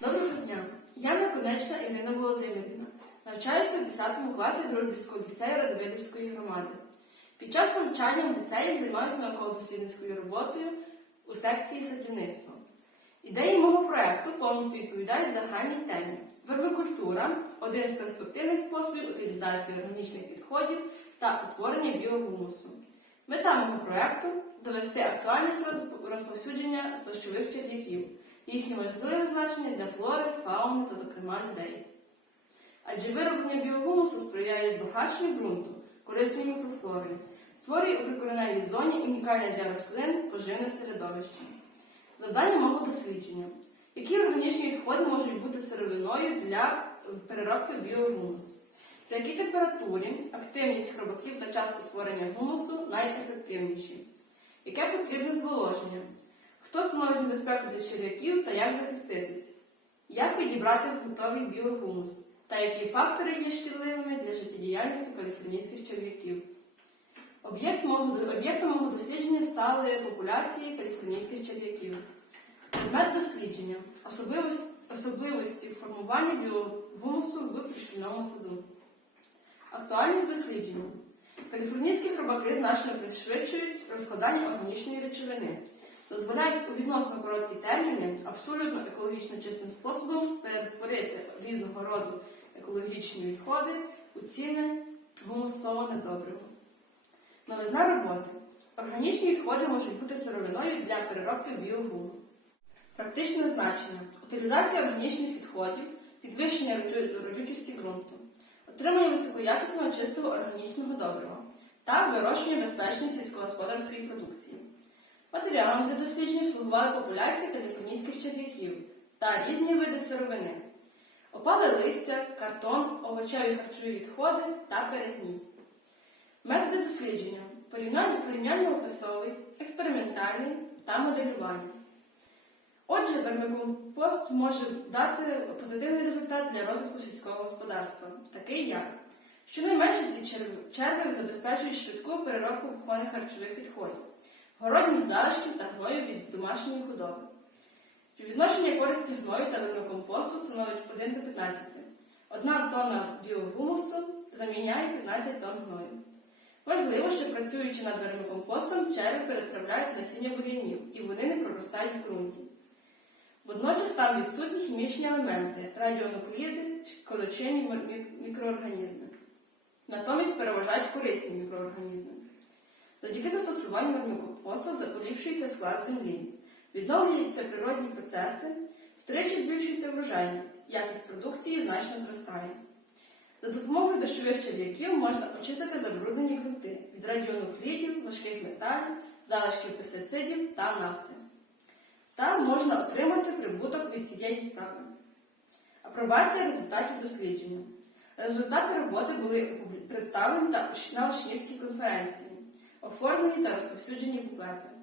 Доброго дня! Я Наконечна Ірина Володимирівна. Навчаюся в 10 класі Дружбівського ліцею Радовидівської громади. Під час навчання в ліцеї займаюся науково-дослідницькою роботою у секції садівництва. Ідеї мого проекту повністю відповідають загальній темі. Вермикультура один з перспективних способів утилізації органічних відходів та утворення біогумусу. Мета мого проекту довести актуальність розповсюдження дощових черв'яків, їхнє важливе значення для флори, фауни та, зокрема, людей. Адже вироблення біогумусу сприяє збагаченню ґрунту, корисною мікрофлорою, створює у прикореневій зоні унікальне для рослин поживне середовище. Завдання мого дослідження. Які органічні відходи можуть бути сировиною для переробки біогумусу? При якій температурі активність хробаків та час утворення гумусу найефективніші? Яке потрібне зволоження? Хто становить небезпеку для черв'яків та як захиститись? Як відібрати готовий біогумус? Та які фактори є шкідливими для життєдіяльності каліфорнійських черв'яків? Об'єктом мого дослідження стали популяції каліфорнійських черв'яків. Предмет дослідження особливості, особливості формування біогумусу в пришкільному саду. Актуальність дослідження. Каліфорнійські хробаки значно пришвидшують розкладання органічної речовини, дозволяють у відносно короткі терміни абсолютно екологічно чистим способом перетворити різного роду екологічні відходи у цінне гумусоване добриво. Новизна роботи. Органічні відходи можуть бути сировиною для переробки в біогумус. Практичне значення. Утилізація органічних відходів, підвищення родючості ґрунту, отримання високоякісного чистого органічного добрива та вирощування безпечної сільськогосподарської продукції. Матеріалом для дослідження слугували популяції каліфорнійських черв'яків та різні види сировини, опали листя, картон, овочеві харчові відходи та перегній. Методи дослідження порівняння, порівняння-описовий, експериментальний та моделювання. Отже, вермикомпост може дати позитивний результат для розвитку сільського господарства, такий як щонайменше ці черви забезпечують швидку переробку кухонних харчових відходів, городніх залишків та гною від домашньої худоби. Співвідношення користі гною та вермикомпосту становить 1 до 15. Одна тонна біогумусу заміняє 15 тонн гною. Важливо, що працюючи над вермикомпостом, черви перетравляють насіння бур'янів і вони не проростають в ґрунті. Водночас там відсутні хімічні елементи, радіонукліди, колочинні мі- мі- мікроорганізми. Натомість переважають корисні мікроорганізми. Завдяки застосуванню вермикомпосту поліпшується склад землі, відновлюються природні процеси, втричі збільшується врожайність, якість продукції значно зростає. За допомогою дощових черв'яків можна очистити забруднені ґрунти від радіонуклідів, важких металів, залишків пестицидів та нафти. Та можна отримати прибуток від цієї справи. Апробація результатів дослідження. Результати роботи були представлені на учнівській конференції, оформлені та розповсюджені буклети.